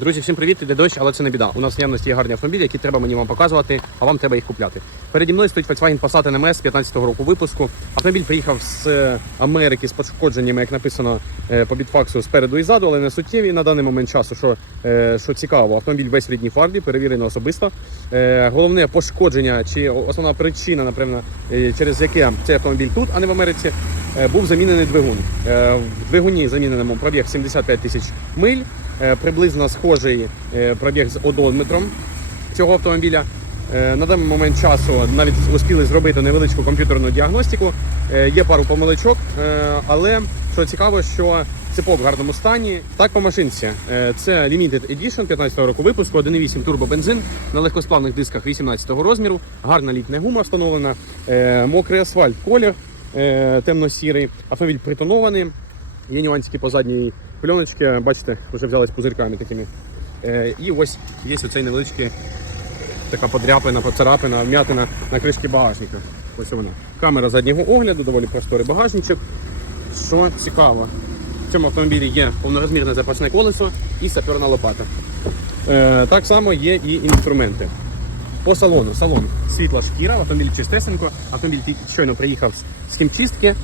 Друзі, всім привіт, іде дощ, але це не біда. У нас в наявності є гарні автомобілі, які треба мені вам показувати, а вам треба їх купляти. Переді мною стоїть Volkswagen Passat NMS 15-го року випуску. Автомобіль приїхав з е, Америки з пошкодженнями, як написано е, по бітфаксу спереду і ззаду, але не суттєві на даний момент часу. Що, е, що цікаво, автомобіль весь в рідній фарбі, перевірено особисто. Головне пошкодження чи основна причина, напевно, через яке цей автомобіль тут, а не в Америці, був замінений двигун. Е, В двигуні заміненому пробіг 75 тисяч миль. Е, приблизно схожий е, пробіг з одометром цього автомобіля. Е, На даний момент часу навіть успіли зробити невеличку комп'ютерну діагностику. Е, Є пару помилочок, е, але що цікаво, що цепок в гарному стані. Так по машинці. Е, Це Limited Edition 15-го року випуску, 1.8 турбобензин на легкосплавних дисках 18-го розміру. Гарна літня гума встановлена, е, мокрий асфальт, колір е, темно-сірий, автомобіль притонований. Є нюансики по задній пленочці, бачите, вже взяли з пузирками такими. Е, і ось є оцей невеличкий така подряпина, поцарапина, вмятина на кришці багажника. Ось вона. Камера заднього огляду, доволі просторий багажничок. Що цікаво, в цьому автомобілі є повнорозмірне запасне колесо і саперна лопата. Е, так само є і інструменти. По салону. Салон світла шкіра, автомобіль чистесенько, автомобіль щойно приїхав з- хімчистки.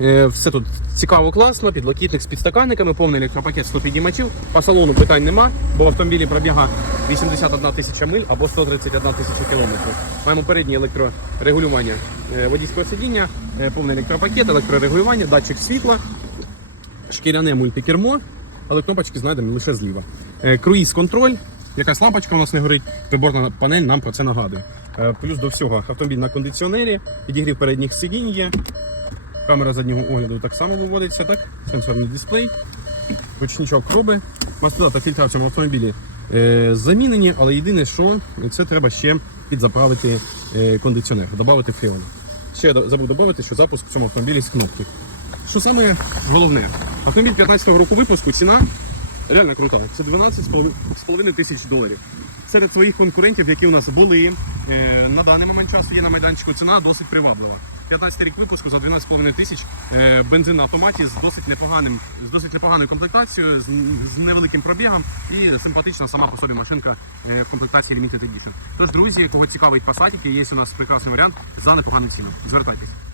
Е, Все тут цікаво, класно, підлокітник з підстаканниками, повний електропакет 100 підіймачів. По салону питань нема, бо в автомобілі пробіга 81 тисяча миль або 131 тисяча кілометрів. Маємо переднє електрорегулювання е, водійського сидіння, е, повний електропакет, електрорегулювання, датчик світла, шкіряне мультикермо, але кнопочки знайдемо лише зліва. Е, Круїз-контроль, якась лампочка у нас не горить, приборна панель нам про це нагадує. Е, Плюс до всього автомобіль на кондиціонері, підігрів передніх сидінь є. Камера заднього огляду так само виводиться, так? Сенсорний дисплей, ручничок проби. Масло та фільтра в цьому автомобілі е, замінені, але єдине, що це треба ще підзаправити е, кондиціонер, додати фреону. Ще забув додати, що запуск в цьому автомобілі з кнопки. Що саме головне? Автомобіль 15-го року випуску ціна реально крута. Це 12,5 тисяч доларів. Серед своїх конкурентів, які у нас були е, на даний момент часу, є на майданчику ціна досить приваблива. 15 рік випуску за 12,5 тисяч е, бензин на автоматі з досить непоганим, з досить непоганою комплектацією, з, невеликим пробігом і симпатична сама по собі машинка е, в комплектації Limited Edition. Тож, друзі, кого цікавить пасатики, є у нас прекрасний варіант за непогану ціну. Звертайтесь.